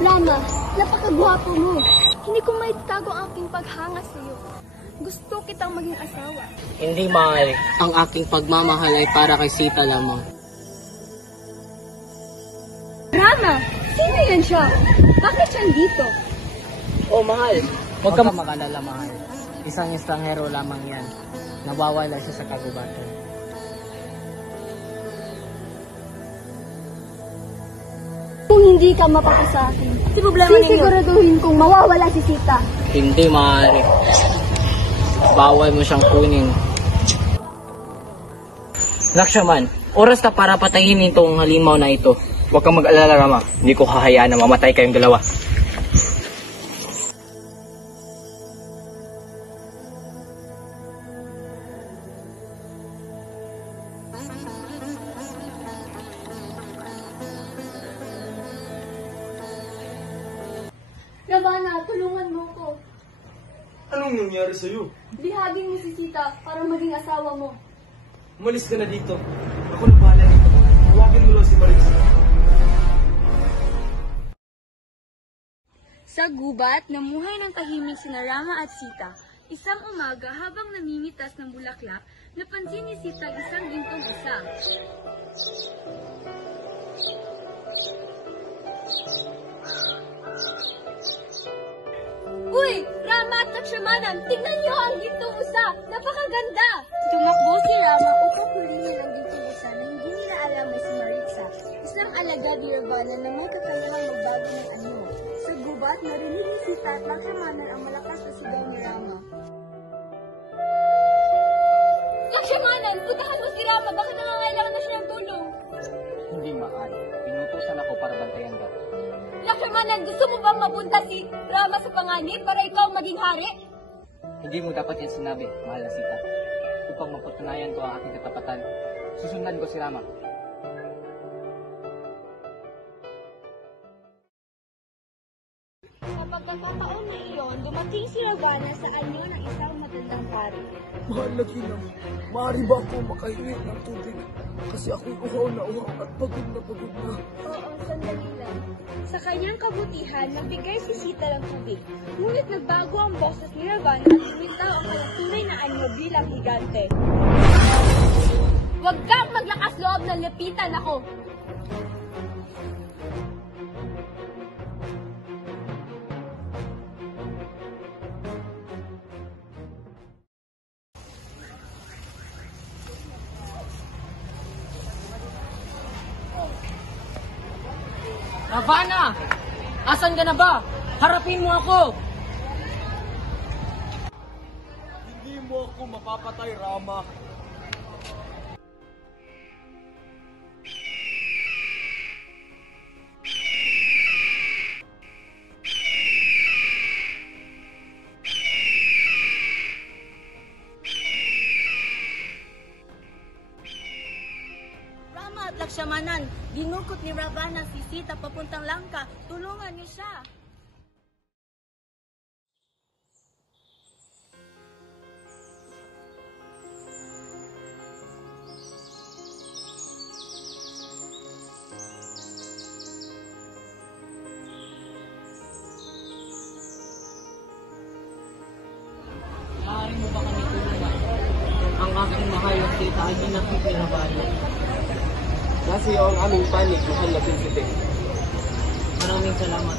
Rama, napakagwapo mo. Hindi ko maitago ang aking paghanga sa iyo. Gusto kitang maging asawa. Hindi maaari. Ang aking pagmamahal ay para kay Sita lamang. Rama, sino yan siya? Bakit siya dito? Oh, mahal. Huwag ka mag-alala, mahal. Isang estranghero lamang yan. Nawawala siya sa kagubatan. Kung hindi ka mapako sa akin, sisiguraduhin kong mawawala si Sita. Hindi maaari. Bawal mo siyang kunin. Lakshman, oras na para patayin itong halimaw na ito. Huwag kang mag-alala, Rama. Hindi ko hahayaan na mamatay kayong dalawa. Ravana, tulungan mo ko. Anong nangyari sa'yo? Bihagin mo si Sita para maging asawa mo. Umalis ka na dito. Ako na bahala nito. Tawagin mo lang si Marisa. Sa gubat, namuhay ng tahimik sina Rama at Sita. Isang umaga, habang namimitas ng bulaklak, napansin ni Sita isang gintong isa. Uy! Rama at Lakshmanan! Tingnan niyo ang gintong usa! Napakaganda! Tumakbo si Rama upang kunin ang gintong usa na hindi nila alam na si Marisa, isang alagad ni Ravana na may kakayahang magbago ng anyo. Sa gubat, narinig ni Sita at Lakshmanan ang malakas na sigaw ni Rama. Lakshmanan! Puntahan mo si Rama! Baka nangangailangan na siya ng tulong! Hindi maaari. Pinutusan ako para bantayan ka. Lakshmanan! Gusto mo bang mapunta si Rama sa panganib para ikaw maging hari? Hindi mo dapat yan sinabi, mahal na Sita. Upang mapatunayan ko ang aking katapatan, susundan ko si Rama. Sa pagkakataon na iyon, dumating si Ravana sa anyo ng isang matandang hari. Mahal na ginang, maaari ba ako makahingi ng tubig? Kasi ako'y uhaw na at pagod na pagod na. Oo, sandali lang. Sa kanyang kabutihan, nagbigay si Sita ng tubig. Ngunit nagbago ang boses ni Ravana at lumitaw ang kanyang tunay na anyo bilang higante. Huwag kang maglakas loob na lapitan ako! Ravana! Asan ka na ba? Harapin mo ako! Hindi mo ako mapapatay, Rama. Rama at Lakshmanan, dinukot ni Ravana si Sita papuntang Langka. Tulungan niyo siya. Maaari mo ba kami tulungan? Ang aking mahal na Sita ay nakikirabahan. Kasi ang aming panig, mahal na Prinsipe. Maraming salamat.